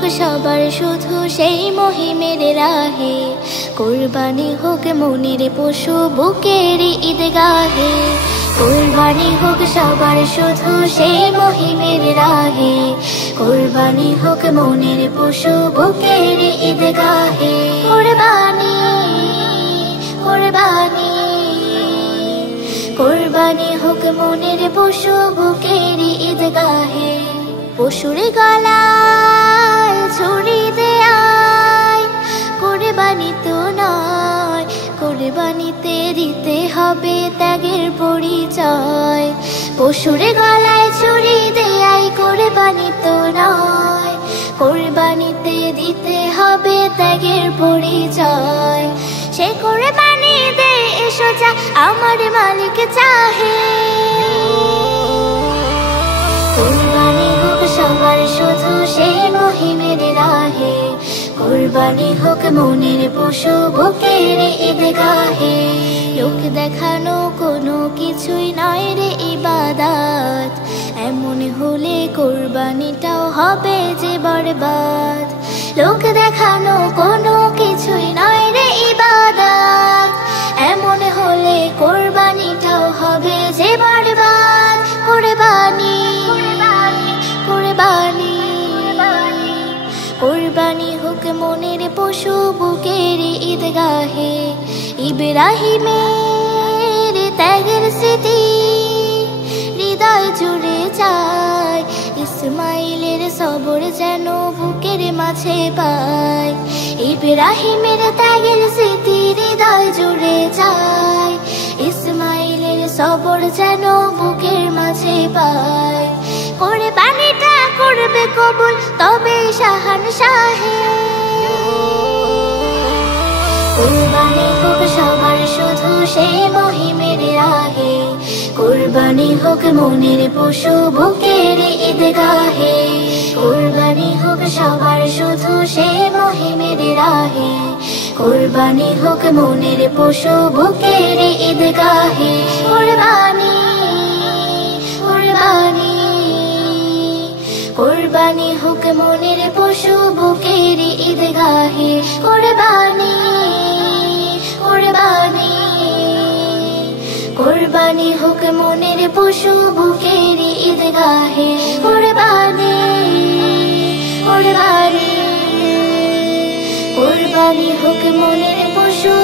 হোক সবার শুধু সেই মহিমের রাহে, কুরবানি হোক মনের পশু বুকের ঈদগাহে। কুরবানি হোক সবার শুধু সেই মহিমের রাহে, কুরবানি হোক মনের পশু বুকের ঈদগাহে। কুরবানি কুরবানি কুরবানি হোক মনের পশু বুকের ঈদগাহে। পশুর গলায় ছুরি দেয় কুরবানি তো নয়, কুরবানিতে দিতে হবে ত্যাগের পরিচয়। পশুর গলায় ছুরি দেয় কুরবানি তো নয়, কুরবানিতে দিতে হবে ত্যাগের পরিচয়। সে কুরবানি দে সোজা আমার মালিক চাহে। কুরবানি হোক সবার শুধু সেই মহিমের রাহে, কুরবানি হোক মনের পশু বুকের ঈদগাহে। লোক দেখানো কোনো কিছুই নয় রে ইবাদত, এমন হলে কুরবানিটাও হবে যে বরবাদ। লোক দেখানো কোনো কিছুই নয় রে ইবাদত, এমন হলে কুরবানিটাও হবে যে বরবাদ। কুরবানি কুরবানি কুরবানি হোক মনের পশু বুকের ঈদগাহে। ইব্রাহিমের ত্যাগের স্মৃতি হৃদয় জুড়ে যায়, ইসমাইলের সবর যেন বুকের মাঝে পায়। ইব্রাহিমের ত্যাগের স্মৃতি হৃদয় জুড়ে যায়, ইসমাইলের সবর যেন বুকের মাঝে পায়। কুরবানিটা করবে কবুল তবে শাহানশাহে। কুরবানি হোক সবার শুধু সেই মহিমের রাহে, কুরবানি হোক মনের পশু বুকের ঈদগাহে। কুরবানি হোক সবার শুধু সেই মহিমের রাহে, কুরবানি হোক মনের পশু বুকের ঈদগাহে। কুরবানি কুরবানি কুরবানি হোক মনের পশু বুকের ঈদগাহে। কুরবানি কুরবানি কুরবানি হোক মনের পশু বুকের ঈদগাহে। কুরবানি কুরবানি কুরবানি হোক মনের পশু